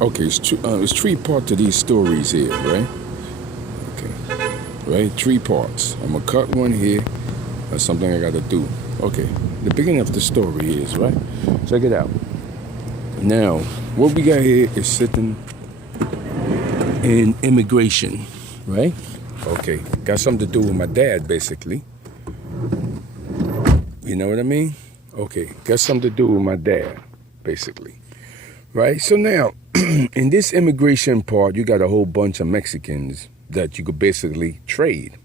Okay, it's three parts to these stories here, right? Okay, right? Three parts. I'm gonna cut one here. That's something I gotta do. Okay, the beginning of the story is, right? Check it out. Now, what we got here is sitting in immigration, right? Okay, got something to do with my dad, basically. You know what I mean? Okay, got something to do with my dad, basically. Right? So now, in this immigration part, you got a whole bunch of Mexicans that you could basically trade.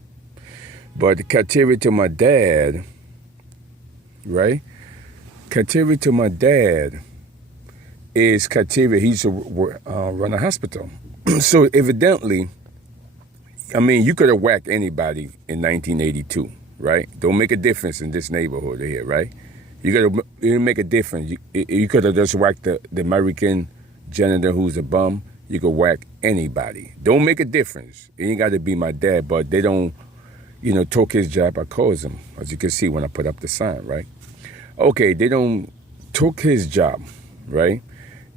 But the criteria to my dad, right? Criteria to my dad is criteria. He used to run a hospital. So evidently, I mean, you could have whacked anybody in 1982, right? Don't make a difference in this neighborhood here, right? You make a difference. You could have just whacked the American janitor who's a bum. You could whack anybody. Don't make a difference. It ain't got to be my dad, but they don't, took his job. I calls him, as you can see when I put up the sign, right? Okay, they don't took his job, right?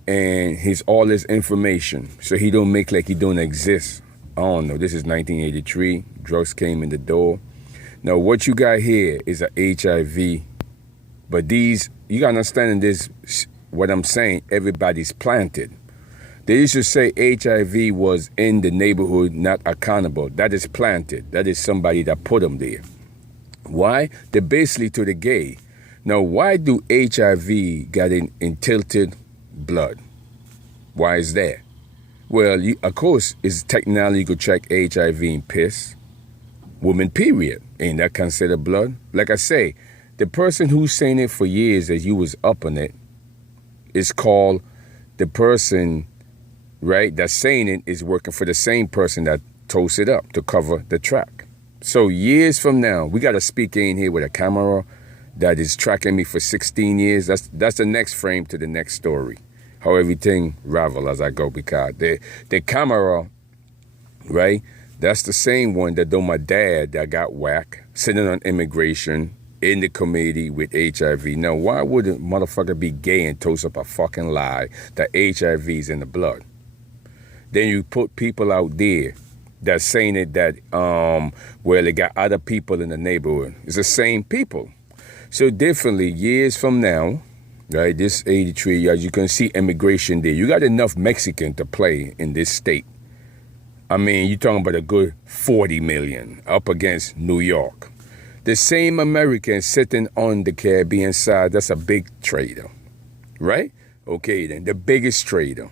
And all his information, so he don't make like he don't exist. I don't know. This is 1983. Drugs came in the door. Now, what you got here is a HIV. But you got to understand this, what I'm saying, everybody's planted. They used to say HIV was in the neighborhood, not accountable. That is planted. That is somebody that put them there. Why? They're basically to the gay. Now, why do HIV get in tilted blood? Why is that? Well, of course, it's technology. You could check HIV in piss. Woman, period. Ain't that considered blood? Like I say, the person who's saying it for years that you was up on it is called the person, right, that's saying it is working for the same person that toasts it up to cover the track. So years from now, we got a speaker in here with a camera that is tracking me for 16 years. That's the next frame to the next story. How everything ravel as I go, because the camera, right, that's the same one that though my dad that got whacked, sitting on immigration in the committee with HIV. Now, why would a motherfucker be gay and toast up a fucking lie that HIV is in the blood? Then you put people out there that's saying it that, well, they got other people in the neighborhood. It's the same people. So definitely years from now, right, this 83, as you can see immigration there, you got enough Mexican to play in this state. I mean, you're talking about a good 40 million up against New York. The same American sitting on the Caribbean side, that's a big trader, right? Okay, then, the biggest trader.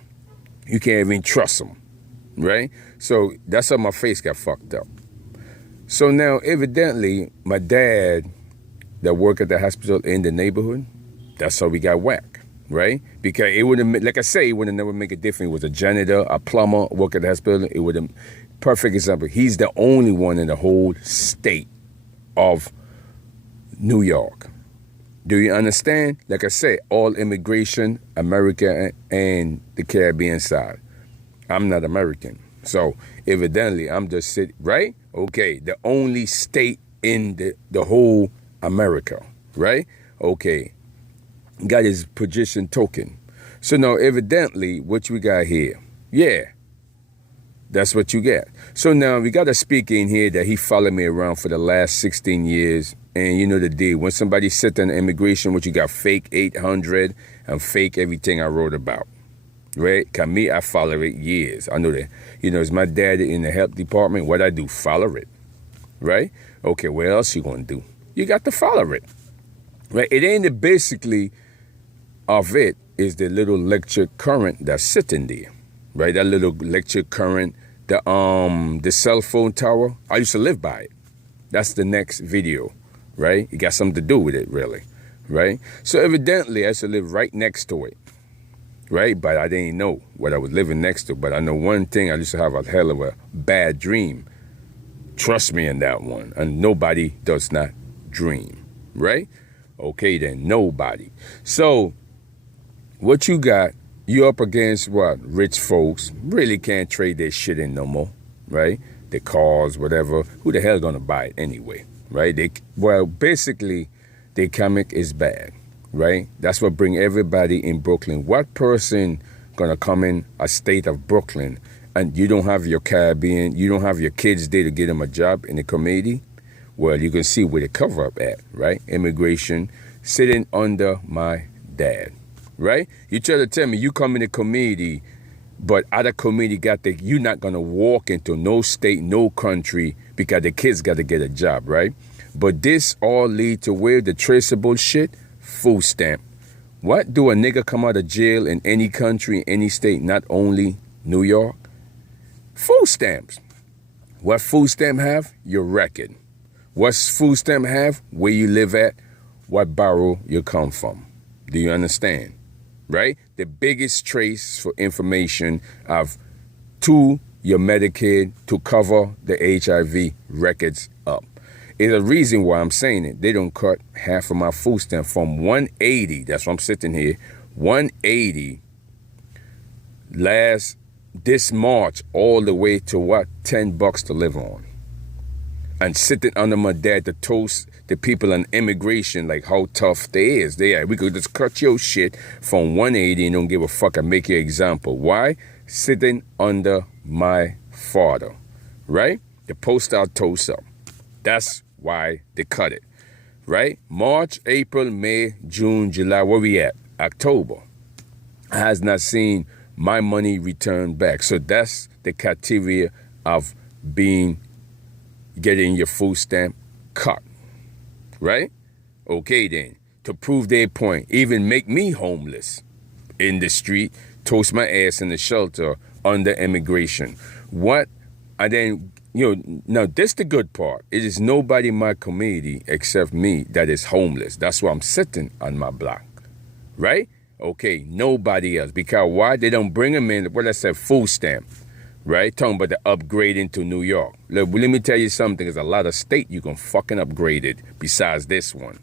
You can't even trust him, right? So that's how my face got fucked up. So now, evidently, my dad that worked at the hospital in the neighborhood, that's how we got whacked, right? Because it wouldn't, like I say, it would have never make a difference. It was a janitor, a plumber, work at the hospital. It would have, perfect example. He's the only one in the whole state of New York. Do you understand? Like I say, all immigration, America and the Caribbean side. I'm not American. So evidently I'm just sitting, right? Okay, the only state in the whole America, right? Okay, got his position token. So now evidently what we got here, yeah, that's what you get. So now we got a speaker in here that he followed me around for the last 16 years. And you know the deal. When somebody sits in immigration, what you got fake 800 and fake everything I wrote about. Right? Cause me, I follow it years. I know that. It's my dad in the health department. What I do, follow it. Right? Okay, what else you gonna do? You got to follow it. Right? It ain't the basically of it is the little lecture current that's sitting there. Right? That little lecture current, the cell phone tower. I used to live by it. That's the next video. Right? It got something to do with it, really. Right? So evidently, I used to live right next to it. Right? But I didn't know what I was living next to. But I know one thing, I used to have a hell of a bad dream. Trust me in that one. And nobody does not dream. Right? Okay, then, nobody. So, what you got, you up against what? Rich folks really can't trade their shit in no more. Right? Their cars, whatever. Who the hell gonna buy it anyway? Right? Basically, the economic is bad, right? That's what bring everybody in Brooklyn. What person gonna come in a state of Brooklyn and you don't have your Caribbean, you don't have your kids there to get them a job in the community, well, you can see where the cover up at, right? Immigration sitting under my dad, right? You try to tell me you come in the community, but other community you're not gonna walk into no state, no country because the kids got to get a job, right? But this all lead to where the traceable shit, food stamp. What do a nigga come out of jail in any country, any state, not only New York? Food stamps. What food stamp have? Your record. What's food stamp have? Where you live at, what borough you come from. Do you understand? Right? The biggest trace for information of to your Medicaid to cover the HIV records up. It's a reason why I'm saying it. They don't cut half of my food stamp from 180. That's why I'm sitting here. 180 this March all the way to what? $10 to live on. And sitting under my dad to toast the people on immigration like how tough they is. We could just cut your shit from 180 and don't give a fuck and make your example. Why? Sitting under my father, right? The post out toast up. That's why they cut it, right? March, April, May, June, July, where we at? October. I has not seen my money returned back. So that's the criteria of getting your food stamp cut, right? Okay then, to prove their point, even make me homeless in the street, toast my ass in the shelter under immigration. What? And then, now this the good part. It is nobody in my community except me that is homeless. That's why I'm sitting on my block, right? Okay, nobody else. Because why? They don't bring them in, what I said, food stamp, right? Talking about the upgrading to New York. Look, let me tell you something. There's a lot of state you can fucking upgrade it besides this one.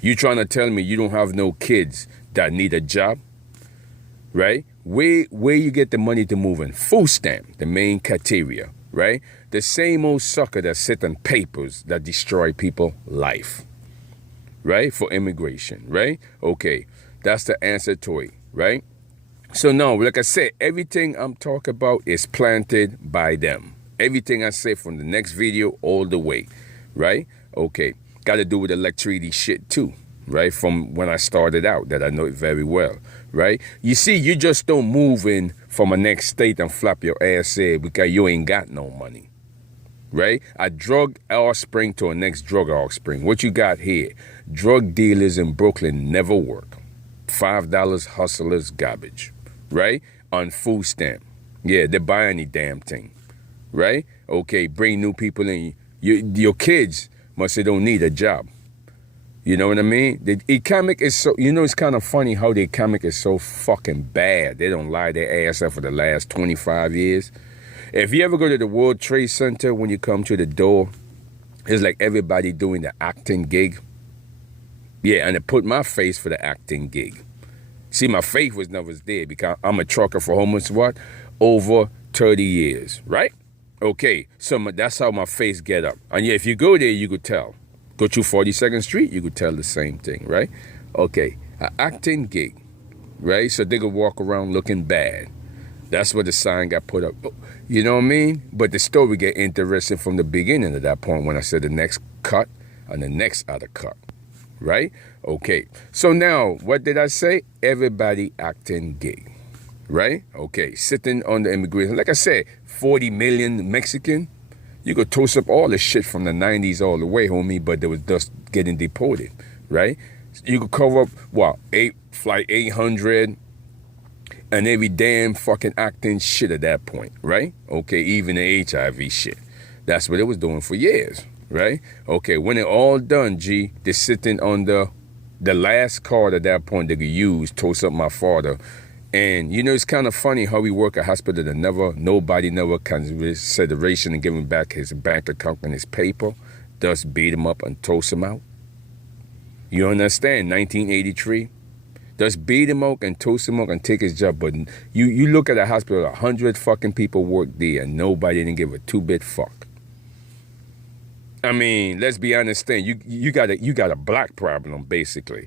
You trying to tell me you don't have no kids that need a job, right? Where you get the money to move in? Food stamp, the main criteria, right? The same old sucker that sit on papers that destroy people's life, right? For immigration, right? Okay, that's the answer to it, right? So now, like I said, everything I'm talking about is planted by them. Everything I say from the next video all the way, right? Okay, got to do with electricity shit too, right? From when I started out, that I know it very well, right? You see, you just don't move in from a next state and flap your ass there because you ain't got no money, right? A drug offspring to a next drug offspring. What you got here? Drug dealers in Brooklyn never work. $5 hustlers garbage, right? On food stamp. Yeah, they buy any damn thing, right? Okay, bring new people in. Your kids must say don't need a job. You know what I mean? The economic is so, it's kind of funny how the economic is so fucking bad. They don't lie their ass up for the last 25 years. If you ever go to the World Trade Center, when you come to the door, it's like everybody doing the acting gig. Yeah, and they put my face for the acting gig. See, my face was never there because I'm a trucker for almost what? Over 30 years, right? Okay, so that's how my face get up. And yeah, if you go there, you could tell. Go to 42nd Street, you could tell the same thing, right? Okay, an acting gig, right? So they could walk around looking bad. That's what the sign got put up. You know what I mean? But the story get interesting from the beginning at that point when I said the next cut and the next other cut, right? Okay, so now, what did I say? Everybody acting gay, right? Okay, sitting on the immigration. Like I said, 40 million Mexican. You could toast up all the shit from the 90s all the way, homie, but they was just getting deported, right? You could cover up, what, flight 800 and every damn fucking acting shit at that point, right? Okay, even the HIV shit. That's what it was doing for years, right? Okay, when it all done, G, they're sitting on the last card at that point they could use, toast up my father. And, it's kind of funny how we work at hospital that nobody never consideration and give him back his bank account and his paper. Just beat him up and toast him out. You understand? 1983. Just beat him up and toast him up and take his job. But you look at a hospital, 100 fucking people work there and nobody didn't give a two-bit fuck. I mean, let's be honest, you got a black problem, basically.